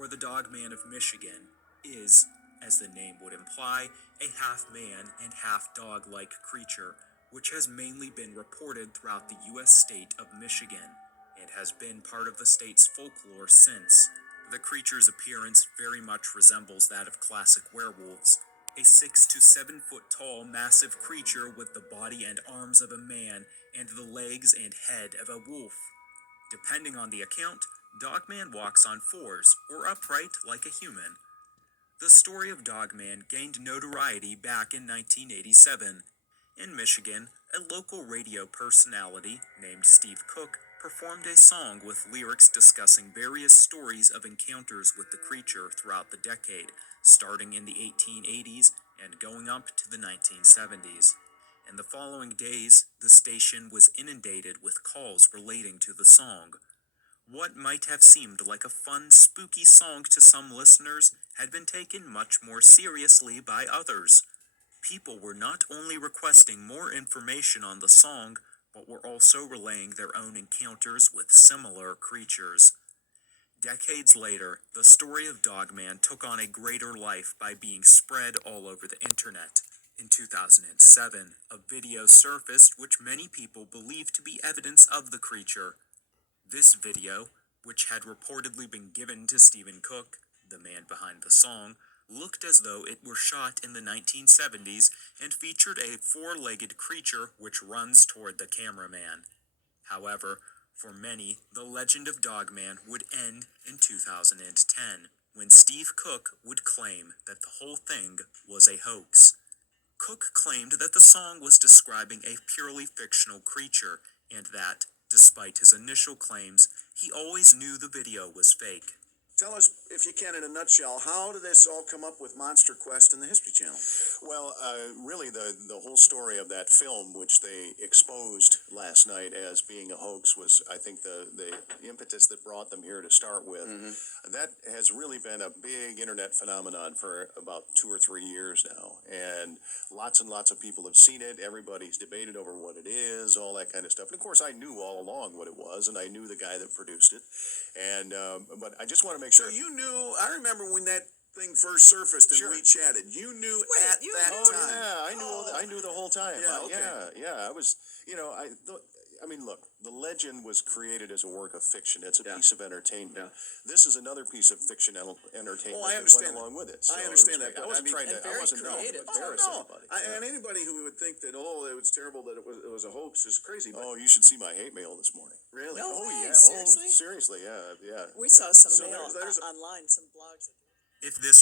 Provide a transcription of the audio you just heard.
or the Dogman of Michigan, is, as the name would imply, a half-man and half-dog-like creature, which has mainly been reported throughout the U.S. state of Michigan, and has been part of the state's folklore since. The creature's appearance very much resembles that of classic werewolves, a 6 to 7 foot tall massive creature with the body and arms of a man and the legs and head of a wolf. Depending on the account, Dogman walks on fours or upright like a human. The story of Dogman gained notoriety back in 1987. In Michigan, a local radio personality named Steve Cook performed a song with lyrics discussing various stories of encounters with the creature throughout the decade, starting in the 1880s and going up to the 1970s. In the following days, the station was inundated with calls relating to the song. What might have seemed like a fun, spooky song to some listeners had been taken much more seriously by others. People were not only requesting more information on the song, but were also relaying their own encounters with similar creatures. Decades later, the story of Dogman took on a greater life by being spread all over the internet. In 2007, a video surfaced which many people believed to be evidence of the creature. This video, which had reportedly been given to Stephen Cook, the man behind the song, looked as though it were shot in the 1970s and featured a four-legged creature which runs toward the cameraman. However, for many, the legend of Dogman would end in 2010, when Steve Cook would claim that the whole thing was a hoax. Cook claimed that the song was describing a purely fictional creature, and that, despite his initial claims, he always knew the video was fake. Tell us, if you can, in a nutshell, how did this all come up with Monster Quest and the History Channel? Well, really, the whole story of that film, which they exposed last night as being a hoax, was, I think, the impetus that brought them here to start with. Mm-hmm. That has really been a big internet phenomenon for about 2 or 3 years now, and lots of people have seen it. Everybody's debated over what it is, all that kind of stuff. And of course, I knew all along what it was, and I knew the guy that produced it. And but I just want to make sure. So you knew. I remember when that thing first surfaced and Sure. we chatted. You knew at that time. Yeah, I knew the whole time. Yeah, okay. I was, I mean, look, the legend was created as a work of fiction. It's a piece of entertainment. Yeah. This is another piece of fictional entertainment I that understand went along with it. So I understand that. I wasn't trying to. I wasn't trying to embarrass anybody. And anybody who would think that it was terrible that it was a hoax is crazy. Oh, you should see my hate mail this morning. Really? No oh way, yeah. seriously? Oh, seriously. Yeah. We saw some So mail there's online, some blogs. If this